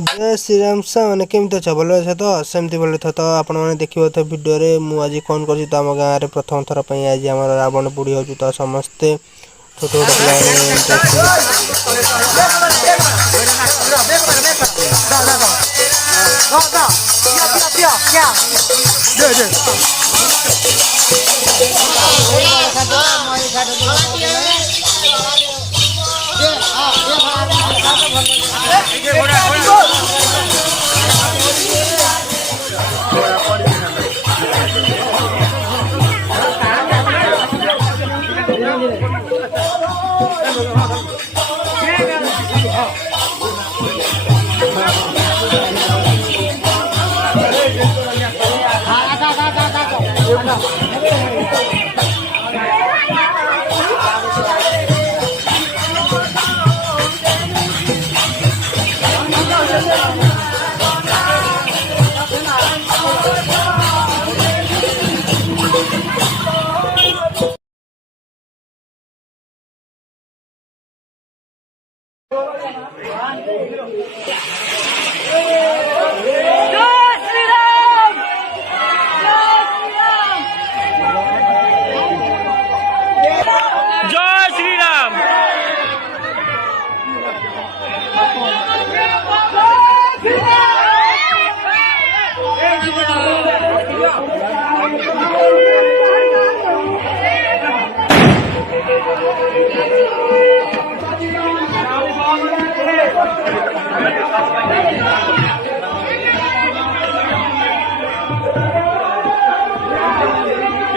जय श्री राम सा मैंने केमती अच्छा भल अच्छे तो सेमती भले था तो आपण मैंने देखिए थे वीडियो मु आज कौन कर तो आम गाँव में प्रथम थर पर आज आम रावण बुड़ी हो तो समस्ते छोट छोट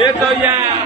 ये तो यार